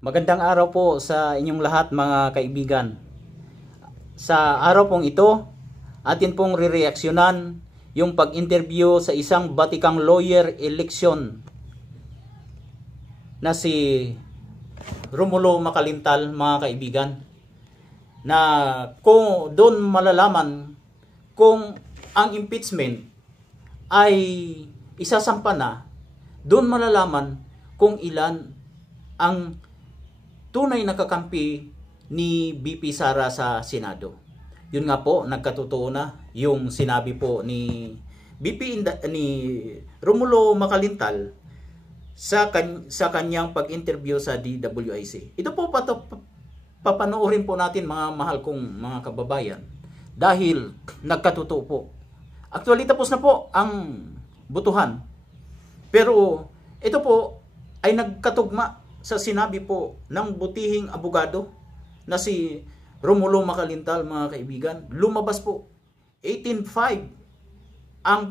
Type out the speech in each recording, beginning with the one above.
Magandang araw po sa inyong lahat mga kaibigan. Sa araw pong ito, atin pong rireaksyonan yung pag-interview sa isang batikang lawyer election na si Romulo Macalintal mga kaibigan. Na kung doon malalaman kung ang impeachment ay isasampa na, doon malalaman kung ilan ang tunay na kakampi ni BP Sara sa Senado. Yun nga po, nagkatotoo na yung sinabi po ni ni Romulo Macalintal sa kanyang pag-interview sa DWIC. Ito po papanoorin po natin mga mahal kong mga kababayan dahil nagkatotoo po. Actually tapos na po ang butuhan. Pero ito po ay nagkatugma sa sinabi po ng butihing abogado na si Romulo Macalintal mga kaibigan. Lumabas po 18-5 ang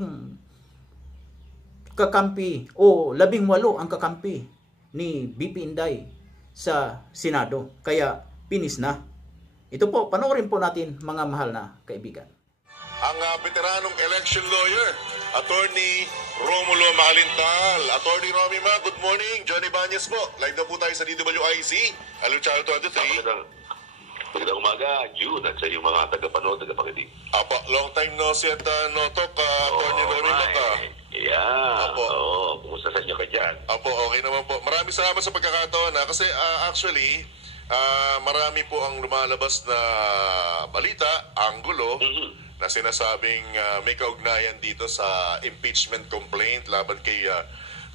kakampi o 18 ang kakampi ni BP Inday sa Senado. Kaya pinis na. Ito po, panoorin po natin mga mahal na kaibigan. Ang veteranong election lawyer, Attorney Romulo Macalintal. Attorney Romy Ma, good morning. Johnny Banyes po. Live na po tayo sa DWIC. Hello, Channel 23. Magandang umaga, June, at sa iyong mga tagapanood, tagapakinig. Apo, long time no see at no talk, Attorney Romy Ma. Yeah. Apo. Kumusta sa inyo ka dyan? Apo, okay naman po. Maraming salamat sa pagkakataon kasi actually, marami po ang lumalabas na balita, anggulo, na sinasabing may kaugnayan dito sa impeachment complaint laban kay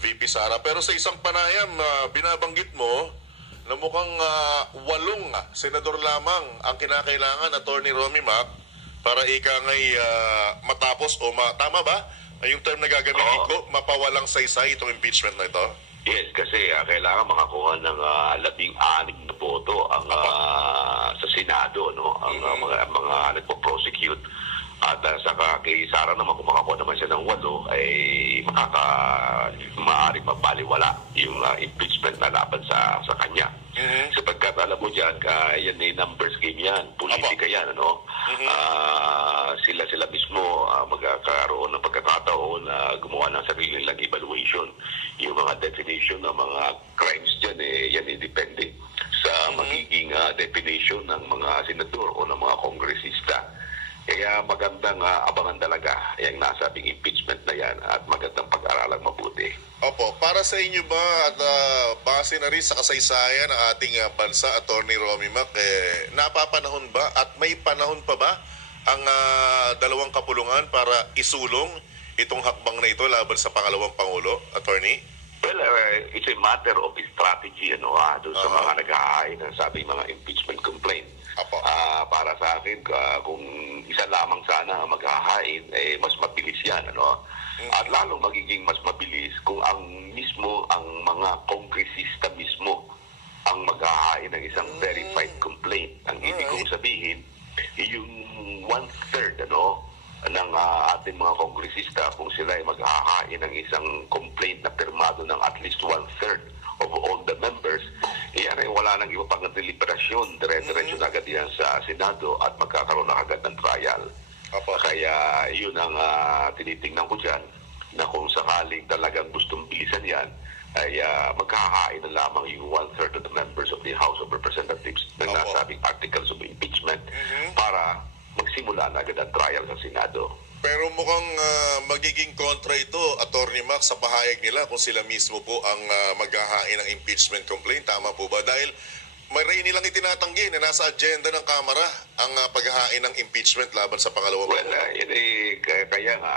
VP Sara. Pero sa isang panayam, binabanggit mo na mukhang 8 senador lamang ang kinakailangan, Attorney Romy Mac, para ika ngay matapos o tama ba? Yung term na gagamitin ko, mapawalang saysay itong impeachment na ito? Yes, kasi kailangan makakuha ng 16 na boto ang sa Senado, no? Ang mga nagpo-prosecute. At saka kay Sara naman, kung makakuha naman siya ng 8, ay maaaring mabaliwala yung impeachment na laban sa kanya. Sapagkat alam mo dyan, yan ay numbers game yan, politika yan, ano? Sila mismo magkakaroon ng pagkakataon na gumawa ng sarili nilang evaluation. Yung mga definition ng mga crimes dyan, yan ay depende sa magiging definition ng mga senador o ng mga kongresista. Kaya magandang abangan talaga yung nasabing impeachment na yan at magandang pag-aralang mabuti. Opo, para sa inyo ba at base na rin sa kasaysayan ng ating bansa, Attorney Romy Mac, napapanahon ba at may panahon pa ba ang dalawang kapulungan para isulong itong hakbang na ito laban sa pangalawang Pangulo, Attorney? Well, it's a matter of strategy, doon sa mga nag-ahain ng sabi mga impeachment complaint. Para sa akin, kung isa lamang sana ang maghahain, mas mabilis yan. At lalong magiging mas mabilis kung ang mga kongresista mismo ang maghahain ng isang verified complaint. Ang ibig kong sabihin, yung 1/3 ng ating mga kongresista, kung sila ay maghahain ng isang complaint na pirmado ng at least 1/3 of all the members, yan ay wala nang iba pang deliberasyon, dire-diretso na agad yan sa Senado at magkakaroon na agad ng trial. Kaya yun ang tinitingnan ko dyan, na kung sakaling talagang gustong bilisan yan, ay magkakain na lamang yung 1/3 of the members of the House of Representatives ng nasabing articles of impeachment para magsimula na agad ang trial sa Senado. Pero mukhang magiging kontra ito, Attorney Mac, sa pahayag nila kung sila mismo po ang maghahain ng impeachment complaint. Tama po ba? Dahil may rin nilang itinatanggi na nasa agenda ng Kamara ang paghahain ng impeachment laban sa pangalawang Pangulo. Kaya nga,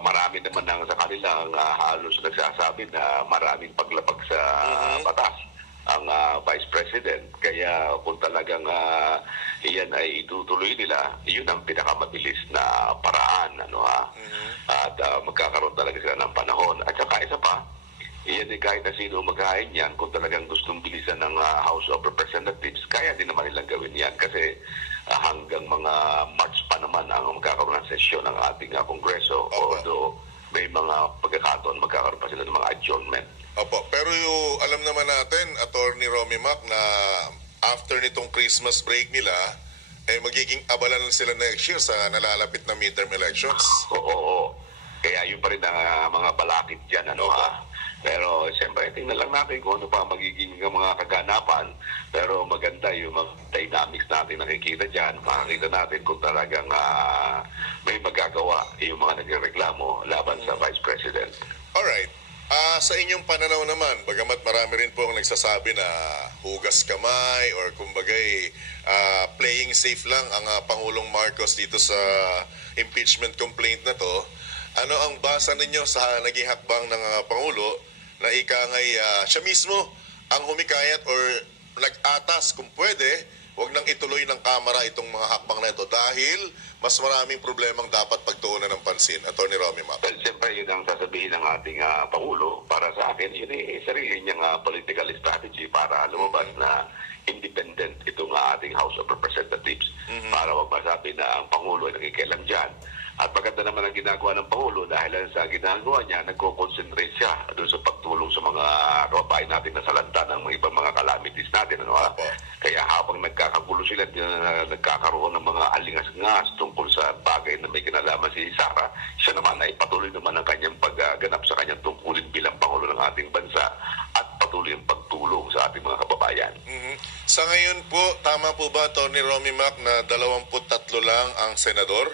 marami naman sa kanila ang halos nagsasabi na maraming paglabag sa batas ang Vice President. Kaya kung talagang iyan ay itutuloy nila, yun ang pinakamabilis na paraan. At magkakaroon talaga sila ng panahon. At saka isa pa, iyan ay kahit na sino maghahain yan, kung talagang gustong bilisan ng House of Representatives, kaya din naman nilang gawin yan. Kasi hanggang mga March pa naman ang magkakaroon ng sesyon ng ating Kongreso. Although may mga pagkakataon magkakaroon pa sila ng mga adjournment. Opo, pero yung, alam naman natin, Attorney Romy Mac, na after nitong Christmas break nila, magiging abala na sila next year sa nalalapit na midterm elections. Oo. Kaya yun pa rin ang mga balakid dyan, Pero siyempre, tingnan lang natin kung ano pa magiging mga kaganapan. Pero maganda yung mga dynamics natin nakikita dyan. Makikita natin kung talagang may magagawa yung mga nagreklamo laban sa Vice President. Alright. Sa inyong pananaw naman, bagamat marami rin po ang nagsasabi na hugas kamay or kumbagay playing safe lang ang Pangulong Marcos dito sa impeachment complaint na to, ano ang basa ninyo sa naging hakbang ng Pangulo na ikangay siya mismo ang humikayat or nag-atas kung pwede, wag nang ituloy ng Kamara itong mga hakbang na ito dahil mas maraming problemang dapat pagtuunan ng pansin. Attorney Romy Mac. Well, siyempre yun ang sasabihin ng ating Pangulo. Para sa akin, yun sarili niyang political strategy para lumabas na independent itong ating House of Representatives para wag masabi na ang Pangulo ay nakikialam dyan. At maganda naman ang ginagawa ng Pangulo dahil sa ginagawa niya, nagko-concentrate siya doon sa pagtulong sa mga kababayan natin na salanta ng mga ibang mga calamities natin. Kaya habang nagkakagulo sila, nagkakaroon ng mga alingas-ngas tungkol sa bagay na may kinalaman si Sara, siya naman ay patuloy naman ang kanyang pagganap sa kanyang tungkulin bilang Pangulo ng ating bansa at patuloy ang pagtulong sa ating mga kababayan. Sa ngayon po, tama po ba, Attorney Romy Mac, na 23 lang ang senador?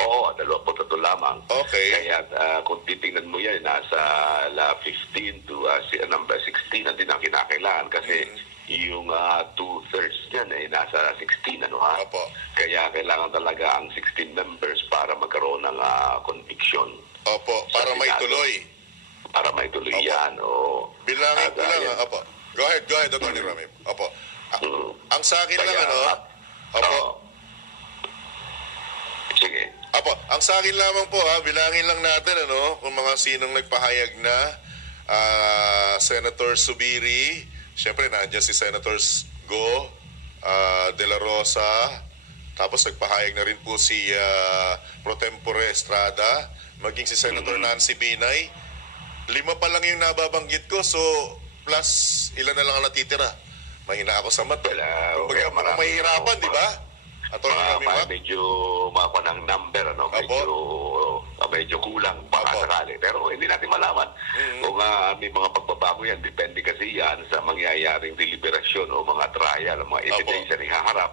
Oo, 23 lamang. Okay. Kaya kung titingnan mo yan, nasa 15 to number 16 ang din ang kinakailangan kasi yung 2/3 niyan ay nasa 16, Opo. Kaya kailangan talaga ang 16 members para magkaroon ng conviction. Opo, para may tuloy. Para may tuloy yan. Bilangin ko lang, Opo. Go ahead, Attorney Romy. Opo. Ang sa akin lang, Opo. Sige. Apo, ang sa akin lamang po bilangin lang natin kung mga sinong nagpahayag na Senator Zubiri, syempre nandiyan si Senator Go, De La Rosa, tapos nagpahayag na rin po si Pro Tempore Estrada, maging si Senator Nancy Binay. 5 pa lang yung nababanggit ko, so plus ilan na lang ang natitira. Mahina ako sa mata. Kumbaga, mahirapan, di ba? Medyo mapa ng number, medyo kulang baka sakali. Pero hindi natin malaman kung may mga pagbabago yan. Depende kasi yan sa mangyayaring deliberasyon o mga trial, mga evidence na ihaharap.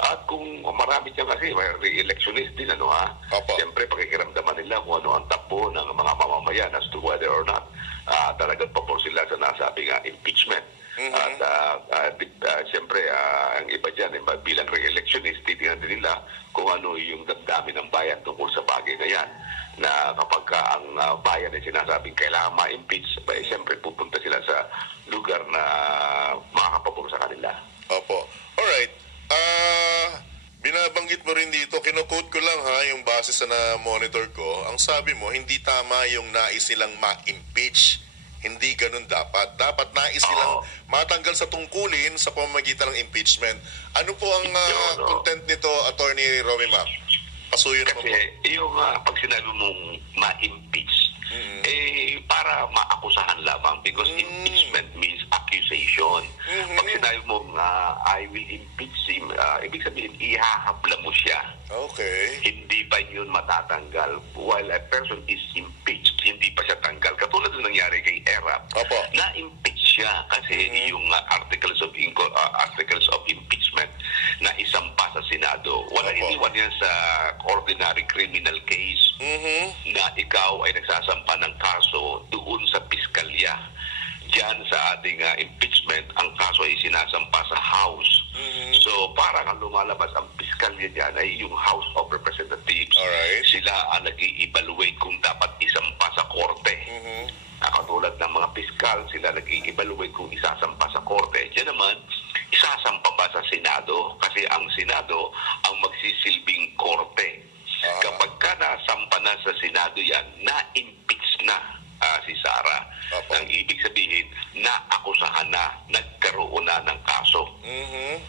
At kung marami dyan kasi, re-electionist din, Siyempre, pakikiramdaman nila kung ano ang takbo ng mga mamamayan as to whether or not talagang pabor sila sa nasabing impeachment. At siyempre, ang iba dyan, bilang re-electionist, titingnan din nila kung ano yung damdamin ng bayan tungkol sa bagay na yan. Na kapag ang bayan ay sinasabing kailangan ma-impeach, siyempre pupunta sila sa lugar na makakapabor sa kanila. Opo. Alright. Binabanggit mo rin dito, kinukote ko lang yung base sa na-monitor ko. Ang sabi mo, hindi tama yung nais silang ma-impeach. Hindi ganun dapat. Dapat nais silang matanggal sa tungkulin sa pamamagitan ng impeachment. Ano po ang content nito, Attorney Romy Mac? Pasuyo naman po. Kasi yung pag sinabi mong ma-impeach, para maakusahan lamang because impeachment means accusation. Pag sinabi mo I will impeach him, ibig sabihin, ihahabla mo siya. Okay. Hindi pa yun matatanggal. While a person is impeached, hindi pa siya tanggal. Katulad ng nangyari kay Erap, na-impeach siya kasi yung articles of impeachment na isampa sa Senado. Walang iniwan yan sa ordinary criminal case na ikaw ay nagsasampa ng kaso doon sa piskalya. Diyan sa ating impeachment, ang kaso ay sinasampa sa House. So, para kang lumalabas ang piskalya diyan ay yung House of Representatives. Alright. Sila ang nag-i-evaluate kung dapat isampa sa korte. Katulad ng mga piskal, sila nag-i-evaluate kung isasampa sa korte. Diyan naman, isasampa ba sa Senado? Kasi ang Senado ang magsisilbing korte. Kapag ka nasampa na sa Senado yan, na-impeach na si Sara. Ang ibig sabihin, naakusahan na, nagkaroon na ng kaso.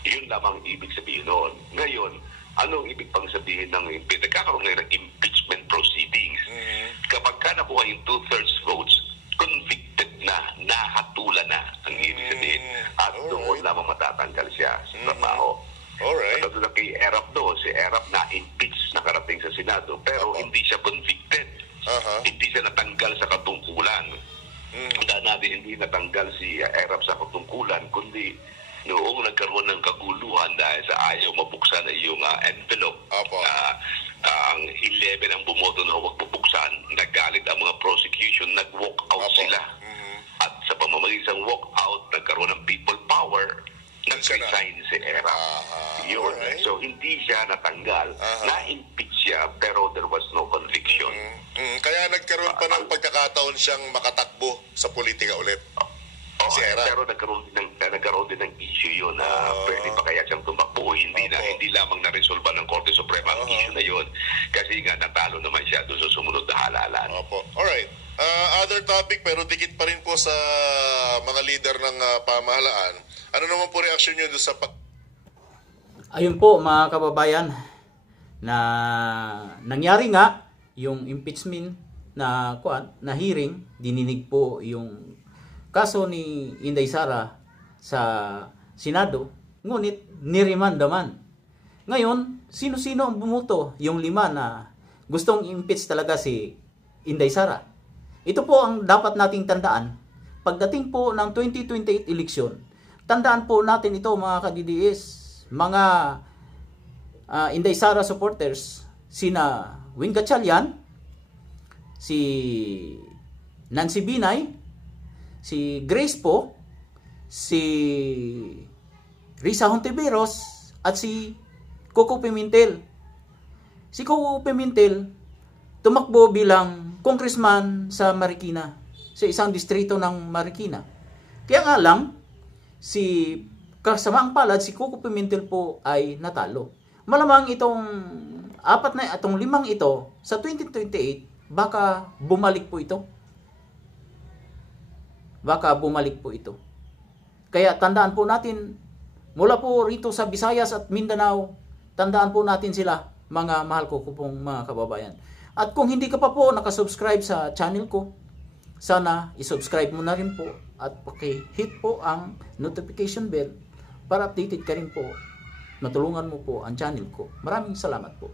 Yun lamang ibig sabihin noon. Ngayon, anong ibig pang sabihin ng nagkakaroon ng impeachment proceedings? kapag ka nakuha yung 2/3 votes, convicted na, nahatulan na ang ibig sabihin. At doon lamang matatanggal siya sa trabaho. Alright. At doon kay Erap doon, si Erap na-impeach, nakarating sa Senado, pero hindi siya convicted. Hindi siya natanggal sa katungkulan. Dahil natin hindi natanggal si Erap sa katungkulan, kundi noong nagkaroon ng kaguluhan dahil sa ayaw mabuksan na yung envelope. Ang 11 ang bumoto na huwag bubuksan, nagalit ang mga prosecution, nag-walk out sila. At sa pamamagitan ng walk out, nagkaroon ng people power, nag-resign si Erap. Yun. So hindi siya natanggal, na-impeach siya, pero there was no conviction. Kaya nagkaroon pa ng pagkakataon siyang makatakbo sa politika ulit. Si Erap. Pero nagkaroon din ng issue yun na pwede pa kaya siyang tumakbo. Hindi lamang na-resolve ng Korte Suprema ang issue na yun. Kasi nga natalo naman siya doon sa sumunod na halalan. Alright. Other topic pero dikit pa rin po sa mga leader ng pamahalaan. Ano naman po reaksyon nyo doon sa Ayun po mga kababayan, na nangyari nga yung impeachment na hearing, dininig po yung kaso ni Inday Sara sa Senado, ngunit niremand naman. Ngayon, sino-sino ang bumuto? Yung 5 na gustong impeach talaga si Inday Sara. Ito po ang dapat nating tandaan. Pagdating po ng 2028 election, tandaan po natin ito mga ka-DDS, mga Inday Sara supporters, sina Wing Gatchalian, si Nancy Binay, si Grace po, si Risa Hontiveros, at si Coco Pimentel. Si Coco Pimentel tumakbo bilang congressman sa Marikina, sa isang distrito ng Marikina. Kaya nga lang, si kasamaang palad, si Coco Pimentel po ay natalo. Malamang itong 5 ito, sa 2028, baka bumalik po ito. Kaya tandaan po natin, mula po rito sa Visayas at Mindanao, tandaan po natin sila, mga mahal ko pong mga kababayan. At kung hindi ka pa po nakasubscribe sa channel ko, sana isubscribe mo na rin po at paki-hit po ang notification bell para updated ka rin po. Matulungan mo po ang channel ko. Maraming salamat po.